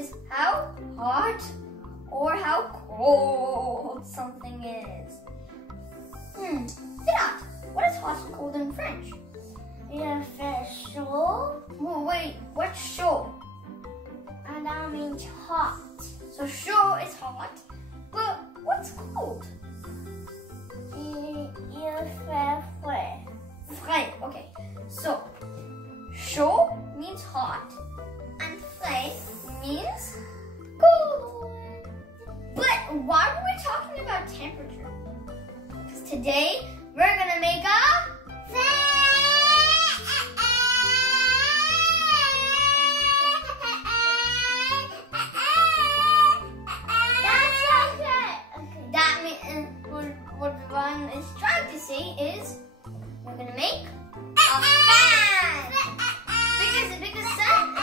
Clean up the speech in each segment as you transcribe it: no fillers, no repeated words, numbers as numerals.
is how hot or how cold something is. Fidat, what is hot and cold in French? Il fait chaud. Well, wait, what's chaud? And that means hot. So chaud is hot, but what's cold? Il fait frais. Frais, okay. So chaud means hot and frais means cold. But why were we talking about temperature? Because today we're gonna make a That means what Vaughn is trying to say is we're gonna make a fan because sun.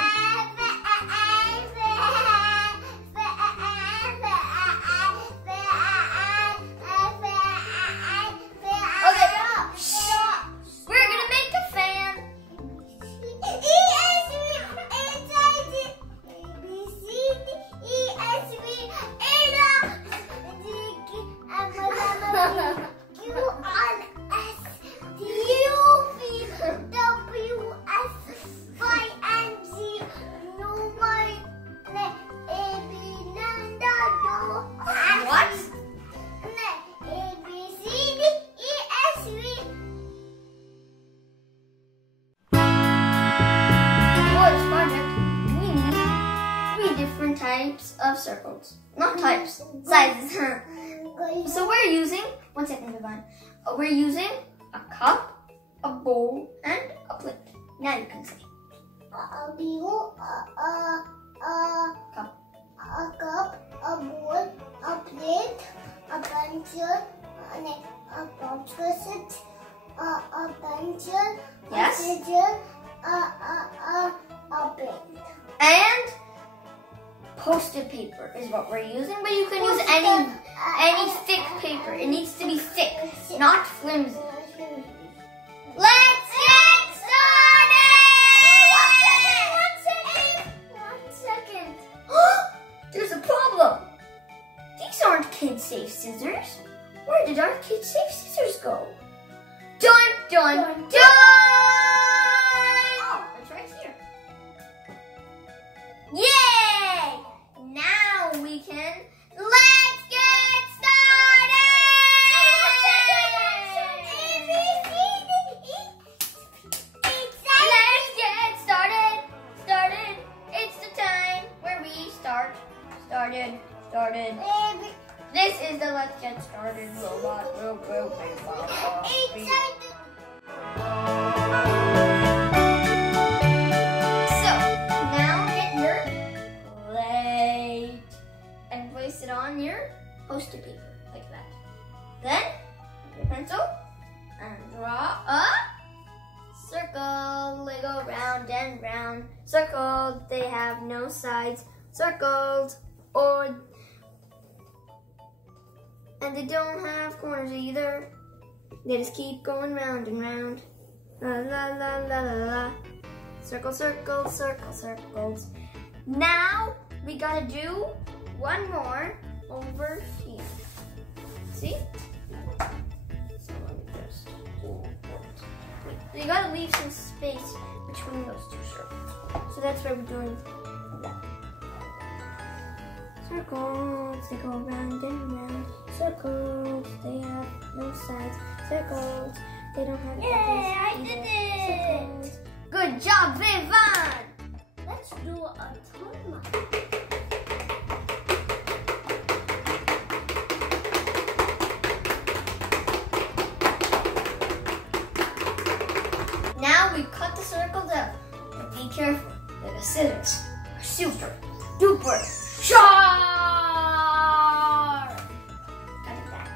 We're gonna make a fan. Types of circles. Not types, sizes. So we're using, one second, Vaughn. We're using a cup, a bowl, and a plate. Now you can say. A bowl, Cup. a cup, a bowl, a plate, a pencil, a popsicle, a pencil, Yes. a scissors, a pen. And Post-it paper is what we're using, but you can use any thick paper. It needs to be thick, not flimsy. Let's get started! One second. There's a problem. These aren't kid-safe scissors. Where did our kid-safe scissors go? Dun, dun, dun! Oh, it's right here. Yay! Now we can, let's get started! Let's get started. It's the time where we started. This is the let's get started robot. So, now get your plate and place it on your post-it paper, like that. Then, your pencil, and draw a circle. They go round and round. Circled, they have no sides. Circled, and they don't have corners either. They just keep going round and round. La la la la la la. Circle, circle, circle, circles. Now we gotta do one more over here. See? So let me just do that. So you gotta leave some space between those two circles. So that's why we're doing that. Circles, they go round and round. Circles, they have no sides. Circles, they don't have edges. I did it! Circles. Good job, Vivan! Let's do a timer. Now we cut the circles out. But be careful, the scissors are super duper sharp! Cut it down.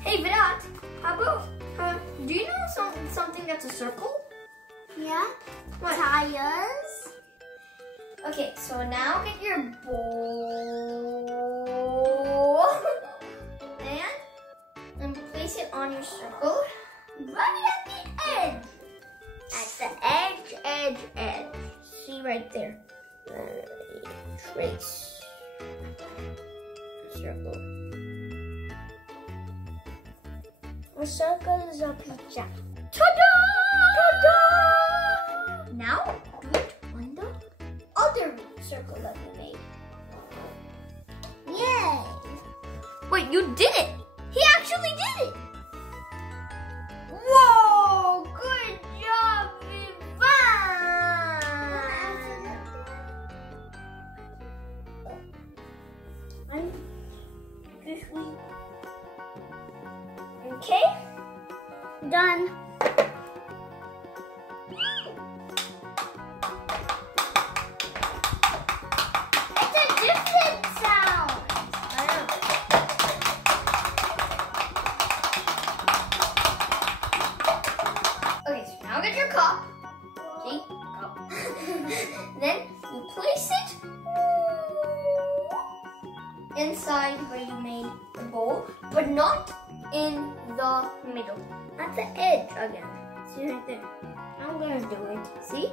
Hey Virat, how about, do you know something that's a circle? Yeah. What? Tires. Okay, so now get your bowl and place it on your circle right at the edge. At the edge. See right there. trace. Circle. A circle is a pizza. Ta-da! Ta-da! Now do it on the other circle that we made. Yay! Wait, you did it! He actually did it! Whoa! Good job, Vivan! Okay, Done. It's a different sound. Okay, so now get your cup. See? Cup. Then you place it inside where you made the bowl, but not in the middle. At the edge again. See right there. I'm gonna do it. See?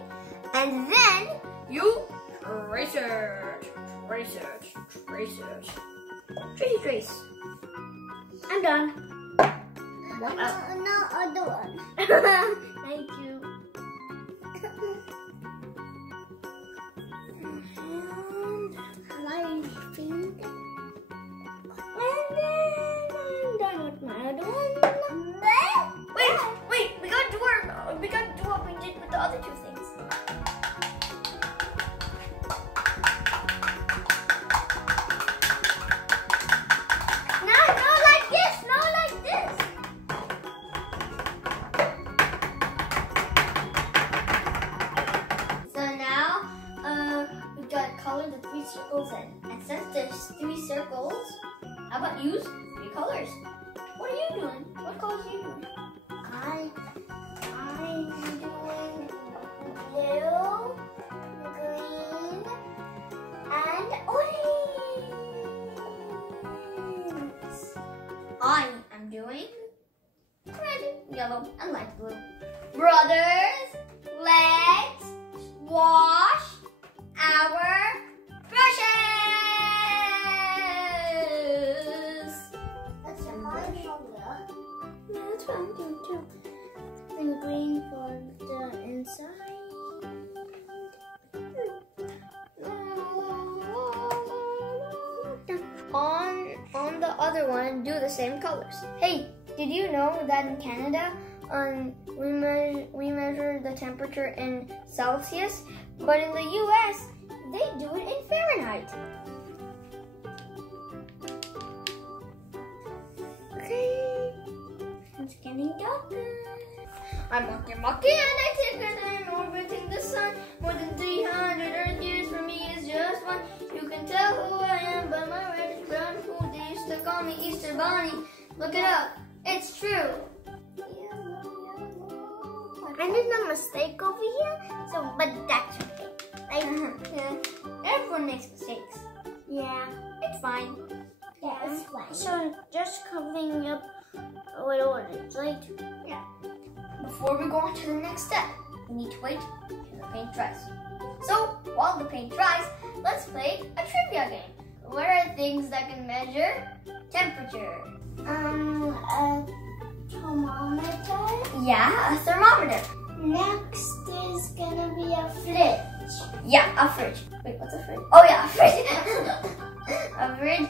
And then you trace it. Trace it. Trace it. Trace, trace. I'm done. What No, other one. Thank you. My finger. And then I'm done with my other one. Wait, we gotta do what we did with the other two things. No, like this. No, like this. So now, we gotta color the 3 circles in. And since there's 3 circles, how about use 3 colors? What are you doing? What colors are you doing? I'm doing blue, green, and orange. I am doing red, yellow, and light blue. Brothers, let's wash our brushes. That's a mine color. Yeah, that's what I'm doing too. And green for the inside. On the other one, do the same colors. Hey, did you know that in Canada, we measure the temperature in Celsius, but in the US, they do it in Fahrenheit. Okay, it's getting darker. I'm mucky, and I take and I'm orbiting the sun. More than 300 Earth years for me is just one. You can tell who I am by my reddish brown cool days. They call me Easter Bonnie. Look it up. It's true. I did a mistake over here, so but that's okay. Yeah. Everyone makes mistakes. Yeah, It's fine. yeah, it's fine. So just covering up with orange, right? Yeah. Before we go on to the next step, we need to wait till the paint dries. So while the paint dries, let's play a trivia game. What are things that can measure temperature? A thermometer. Yeah, a thermometer. Next is gonna be a fridge. Yeah, a fridge. Wait, what's a fridge? Oh yeah, a fridge. A fridge.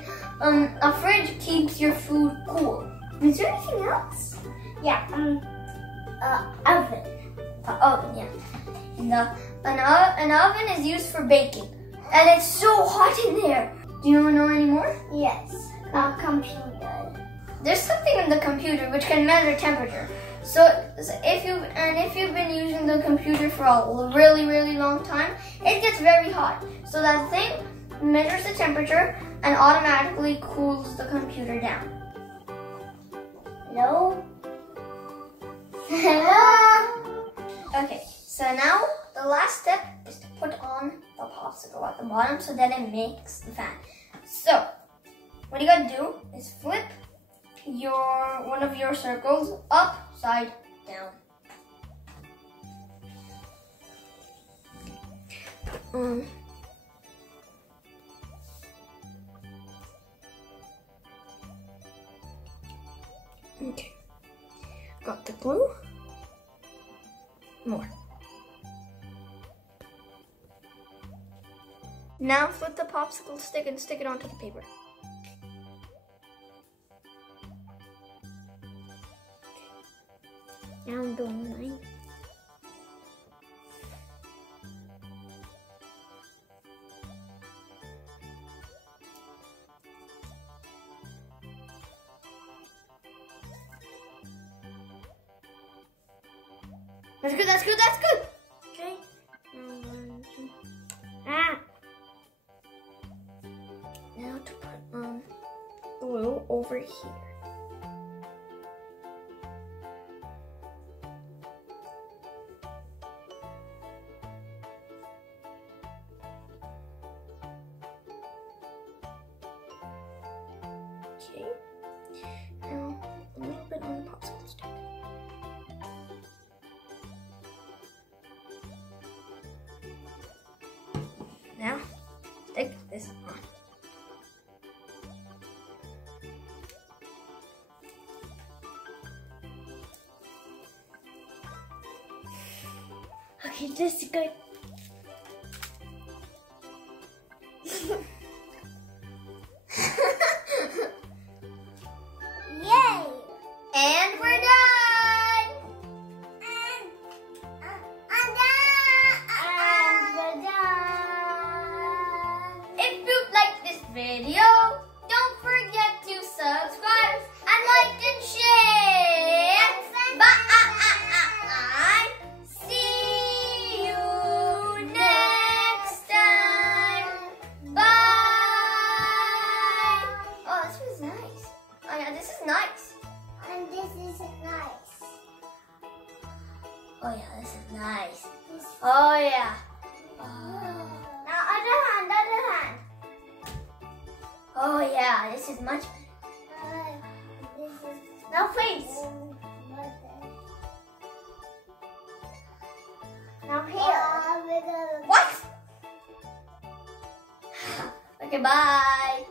A fridge keeps your food cool. Is there anything else? Yeah, oven. An oven, yeah. An oven is used for baking, and it's so hot in there. Do you know any more? Yes, a computer. There's something in the computer which can measure temperature. So if you've been using the computer for a really, really long time, it gets very hot. So that thing measures the temperature and automatically cools the computer down. Hello? Okay, so now the last step is to put on the popsicle at the bottom so that it makes the fan. So what you gotta do is flip one of your circles upside down. Okay. Got the glue. More. Now flip the popsicle stick and stick it onto the paper. Now I'm doing mine. That's good, that's good, that's good! Okay. Now 1, 2. Ah! Now to put glue over here. Okay. Now a little bit on the popsicle stick. Now stick this on. Okay, this is good. Yay! And we're done! And we're done. If you like this video, don't forget to subscribe and like and share. Bye! See you next time. Bye! Oh, this was nice. Oh yeah, this is nice. And this is nice. Oh yeah, this is nice. Oh yeah. Now other hand. Oh yeah, this is much better. Now face. Now here. What? Okay, bye.